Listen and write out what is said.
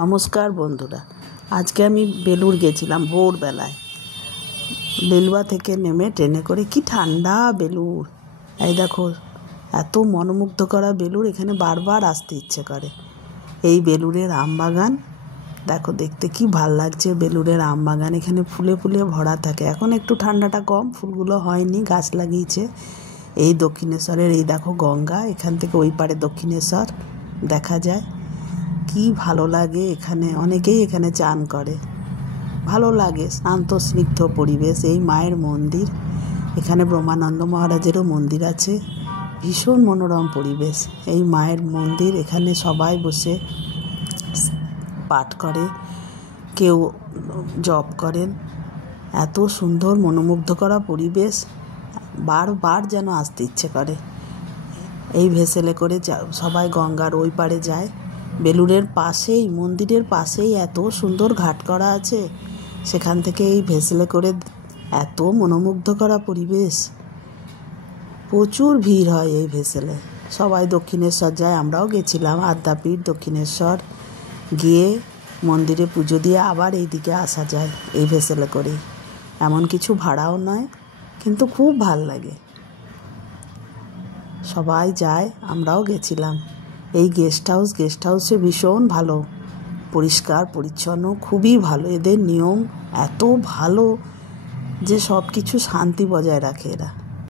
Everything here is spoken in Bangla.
নমস্কার বন্ধুরা, আজকে আমি বেলুড় গেছিলাম ভোরবেলায়। বেলুয়া থেকে নেমে ট্রেনে করে, কি ঠান্ডা বেলুড়! এই দেখো, এত মনোমুগ্ধ করা বেলুড়, এখানে বারবার আসতে ইচ্ছে করে। এই বেলুড়ের আমবাগান দেখো, দেখতে কি ভাল লাগছে। বেলুড়ের আমবাগান এখানে ফুলে ফুলে ভরা থাকে। এখন একটু ঠান্ডাটা কম, ফুলগুলো হয়নি, গাছ লাগিয়েছে। এই দক্ষিণেশ্বরের এই দেখো গঙ্গা, এখান থেকে ওই পারে দক্ষিণেশ্বর দেখা যায়। কি ভালো লাগে এখানে, অনেকেই এখানে চান করে, ভালো লাগে, শান্ত স্নিগ্ধ পরিবেশ। এই মায়ের মন্দির, এখানে ব্রহ্মানন্দ মহারাজেরও মন্দির আছে। ভীষণ মনোরম পরিবেশ এই মায়ের মন্দির। এখানে সবাই বসে পাঠ করে, কেউ জপ করেন। এত সুন্দর মনোমুগ্ধ করা পরিবেশ, বারবার যেন আসতে ইচ্ছে করে। এই ভেসেলে করে সবাই গঙ্গার ওই পারে যায়। বেলুড়ের পাশেই, মন্দিরের পাশেই এত সুন্দর ঘাট করা আছে, সেখান থেকে এই ভেসেলে করে এত মনোমুগ্ধ করা পরিবেশ। প্রচুর ভিড় হয় এই ভেসেলে। সবাই দক্ষিণেশ্বর যায়, আমরাও গেছিলাম আদ্যাপীঠ দক্ষিণেশ্বর। গিয়ে মন্দিরে পুজো দিয়ে আবার এইদিকে আসা যায় এই ভেসেলে করেই। এমন কিছু ভাড়াও নয়, কিন্তু খুব ভাল লাগে। সবাই যায়, আমরাও গেছিলাম। এই গেস্ট হাউসে ভীষণ ভালো, পরিষ্কার পরিচ্ছন্ন, খুবই ভালো। এদের নিয়ম এত ভালো যে সব কিছু শান্তি বজায় রাখে এরা।